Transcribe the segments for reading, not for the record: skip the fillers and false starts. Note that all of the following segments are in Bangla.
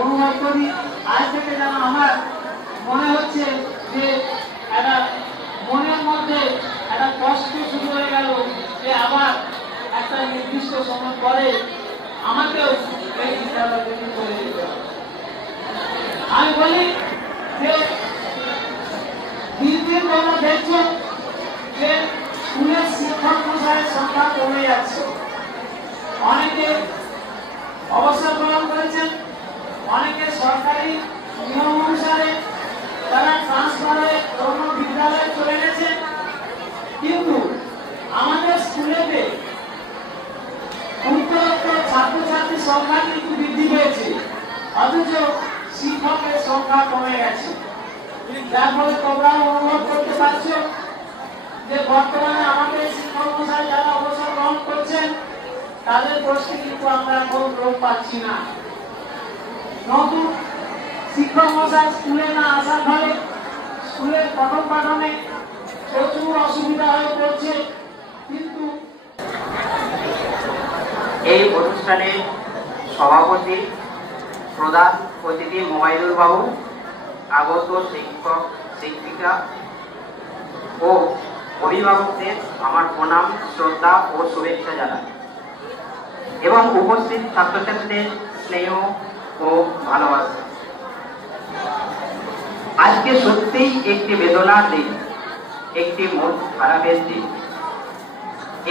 অনুভব করি। আজ থেকে যেন আমার মনে হচ্ছে যে একটা মনের মধ্যে একটা কষ্ট শুরু হয়ে গেল, যে আবার একটা নির্দিষ্ট সময় পরে আমাকেও এই বিদ্যালয় থেকে চলে যেতে হবে। আমি বলি যে দিন দিন তোমরা দেখছো যে স্কুলের শিক্ষক মশাইয়ের সংখ্যা কমে যাচ্ছে। অনেকে অবসর গ্রহণ করেছেন, অনেকে সরকারি নিয়ম অনুসারে তারা ট্রান্সফার হয়ে অন্য বিদ্যালয়ে চলে গেছে। কিন্তু আমাদের স্কুলেতে উত্তরোত্ত ছাত্রছাত্রীর সংখ্যা কিন্তু বৃদ্ধি পেয়েছে, অথচ শিক্ষকের সংখ্যা কমে গেছে। যার ফলে তোমরা অনুভব করতে পারছো যে বর্তমানে আমাদের শিক্ষক মশাই যারা অবসর গ্রহণ করছেন তাদের পোস্টে কিন্তু আমরা এখন লোক পাচ্ছি না। নতুন শিক্ষক মশাই স্কুলে না আসার ফলে স্কুলের পঠন পাঠনে প্রচুর অসুবিধা হয়ে পড়ছে। কিন্তু এই অনুষ্ঠানে সভাপতি প্রধান অতিথি মোবাইদুল বাবু, আগত শিক্ষক শিক্ষিকা ও অভিভাবকদের আমার প্রণাম, শ্রদ্ধা ও শুভেচ্ছা জানাই এবং উপস্থিত ছাত্রছাত্রীদের স্নেহ ও ভালোবাসা। আজকে সত্যিই একটি বেদনার দিন, একটি মন খারাপের দিন।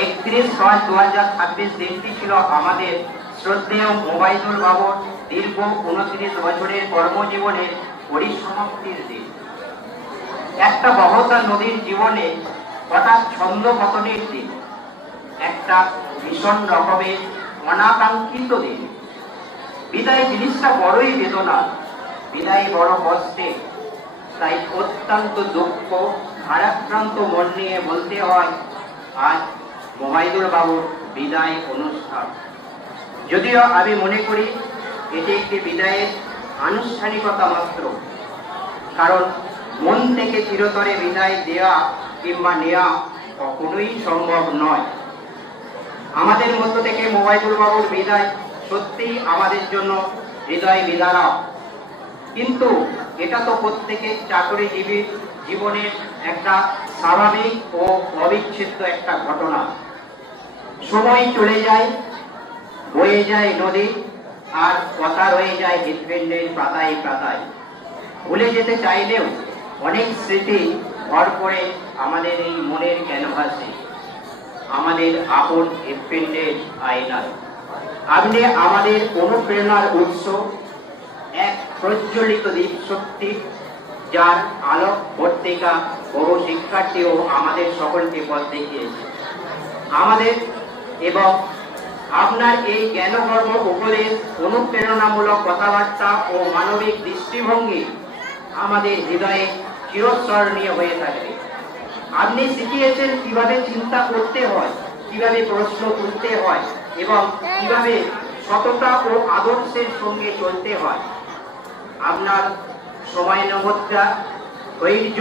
31/6/2026 দিনটি ছিল আমাদের শ্রদ্ধেয় মোবাইদুল বাবুর দীর্ঘ 29 বছরের কর্মজীবনের পরিসমাপ্তির দিন। একটা বহতা নদীর জীবনে হঠাৎ ছন্দ পতনের দিন, একটা ভীষণ রকমের অনাকাঙ্ক্ষিত দিন। বিদায় জিনিসটা বড়ই বেদনা, বিদায় বড় কষ্টে। তাই অত্যন্ত দুঃখ ভারাক্রান্ত মন নিয়ে বলতে হয়, আজ মোবাইদুল বাবুর বিদায় অনুষ্ঠান। যদিও আমি মনে করি এটি একটি বিদায়ের আনুষ্ঠানিকতা মাত্র, কারণ মন থেকে চিরতরে বিদায় দেওয়া কিংবা নেওয়া কখনোই সম্ভব নয়। আমাদের মধ্য থেকে মোবাইদুল বাবুর বিদায় সত্যিই আমাদের জন্য হৃদয় বিদারক, কিন্তু এটা তো প্রত্যেকের চাকরিজীবী জীবনের একটা স্বাভাবিক ও অবিচ্ছেদ্য একটা ঘটনা। সময় চলে যায়, বয়ে যায় নদী, আর কথা রয়ে যায় হৃৎপিণ্ডের পাতায় পাতায়। ভুলে যেতে চাইলেও অনেক স্মৃতি ভর করে আমাদের এই মনের ক্যানভাসে, আমাদের আপন হৃৎপিণ্ডের আয়নায়। আপনি আমাদের অনুপ্রেরণার উৎস, এক প্রজ্বলিত দীপ শক্তি, যার আলোক পত্রিকা বহু শিক্ষার্থীও আমাদের সকলকে পথ দেখিয়েছে। আমাদের এবং আপনার এই জ্ঞানকর্ম উপদেশ, অনুপ্রেরণামূলক কথাবার্তা ও মানবিক দৃষ্টিভঙ্গি আমাদের হৃদয়ে চিরস্মরণীয় হয়ে থাকবে। আপনি শিখিয়েছেন কিভাবে চিন্তা করতে হয়, কিভাবে প্রশ্ন তুলতে হয় এবং কিভাবে সততা ও আদর্শের সঙ্গে চলতে হয়। আপনার সময়ানুবর্তিতা, ধৈর্য,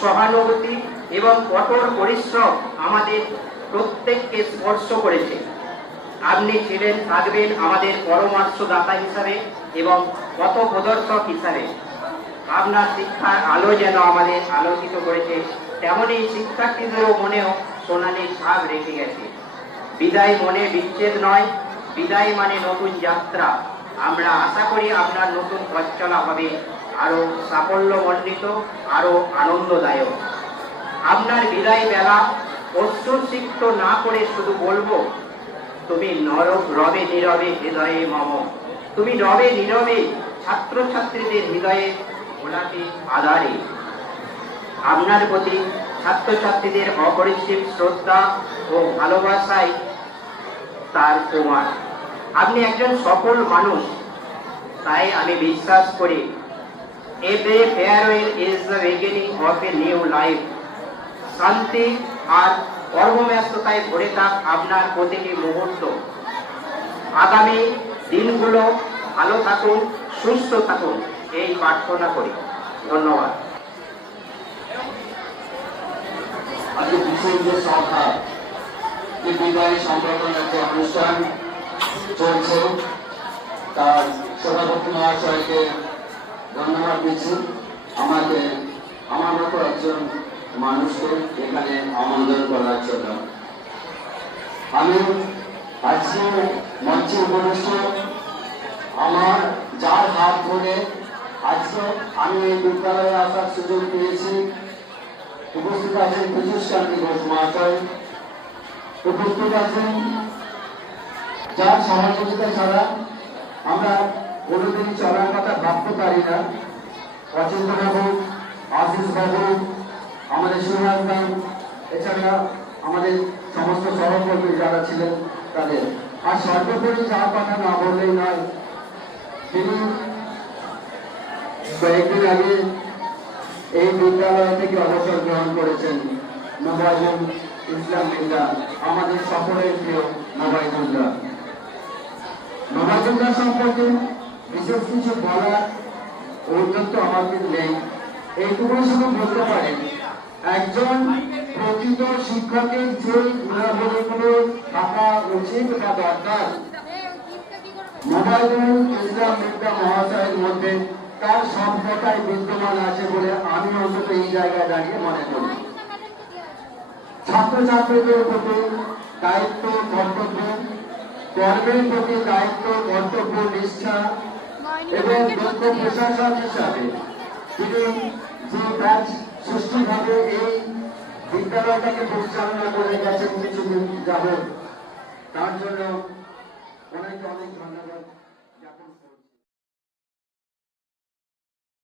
সহানুভূতি এবং কঠোর পরিশ্রম আমাদের প্রত্যেককে স্পর্শ করেছে। আপনি ছিলেন, থাকবেন আমাদের পরামর্শদাতা হিসাবে এবং পথ প্রদর্শক হিসাবে। আপনার শিক্ষার আলো যেন আমাদের আলোকিত করেছে, তেমনি শিক্ষার্থীদেরও মনেও সোনালি ছাপ রেখে গেছে। বিদায় মনে বিচ্ছেদ নয়, বিদায় মানে নতুন যাত্রা। আমরা আশা করি আপনার নতুন পথ চলা হবে আরো সাফল্যমণ্ডিত, আরো আনন্দদায়ক। আপনার বিদায় বেলা অশ্রুসিক্ত না করে শুধু বলবো, তুমি রবে নীরবে হৃদয়ে মম। তুমি রবে নীরবে ছাত্রছাত্রীদের হৃদয়ে গোলাপি আধারে। আপনার প্রতি ছাত্রছাত্রীদের অপরিসীম শ্রদ্ধা ও ভালোবাসায় তার প্রমাণ। আপনি একজন সফল মানুষ, তাই আমি বিশ্বাস করি every farewell is the beginning of a new life. শান্তি আর কর্মব্যস্ততায় ভরে থাক আপনার প্রতিটি মুহূর্ত। আগামী দিনগুলো ভালো থাকুন, সুস্থ থাকুন, এই প্রার্থনা করি। ধন্যবাদ। আজকে বিশ্বযুদ্ধ সভা যে বিদায় সম্পর্কে একটা অনুষ্ঠান চলছে, তার সভাপতি মহাশয়কে ধন্যবাদ দিচ্ছি। আমাকে আমার মতো একজন মানুষকে এখানে আমন্ত্রণ করার জন্য। আমি আজকে মঞ্চে উপবিষ্ট আমার যার হাত ধরে আজকে আমি এই বিদ্যালয়ে আসার সুযোগ পেয়েছি, উপস্থিত আছেন পীযূষকান্তি ঘোষ মহাশয়, উপস্থিত আছেন যার সহযোগিতা ছাড়া আমরা কোনোদিন চলার কথা ভাবতে পারি না, অচিন্ত বাবু, আশিস বাবু, আমাদের সুভাষ দাম, এছাড়া আমাদের সমস্ত সহকর্মী যারা ছিলেন তাদের। আর সর্বোপরি যার কথা না বললেই নয়, তিনি কয়েকদিন আগে এই বিদ্যালয় থেকে অবসর গ্রহণ করেছেন মোবাইদুল ইসলাম মির্জা, আমাদের সকলের প্রিয় মোবাইদুল্লাহ। মোবাইদুল্লাহ সম্পর্কে বিশেষ কিছু বলার ঔদ্ধত্য আমাদের নেই, এইটুকু শুধু বলতে পারেন একজন প্রকৃত শিক্ষকের যে গুণাবলীগুলো থাকা উচিত বা দরকার, মোবাইদুল ইসলাম মির্জা মহাশয়ের মধ্যে তার সভ্যতায় বিদ্যমান আছে বলে আমি অন্তত এই জায়গায় দাঁড়িয়ে মনে করি। ছাত্রছাত্রীদের প্রতি দায়িত্ব কর্তব্য, কর্মের প্রতি দায়িত্ব কর্তব্য নিষ্ঠা এবং দক্ষ প্রশাসন হিসাবে তিনি যে ব্যাচ সুষ্ঠুভাবে এই বিদ্যালয়টাকে পরিচালনা করে গেছেন কিছুদিন যাবৎ, তার জন্য অনেক অনেক ধন্যবাদ জ্ঞাপন করছি।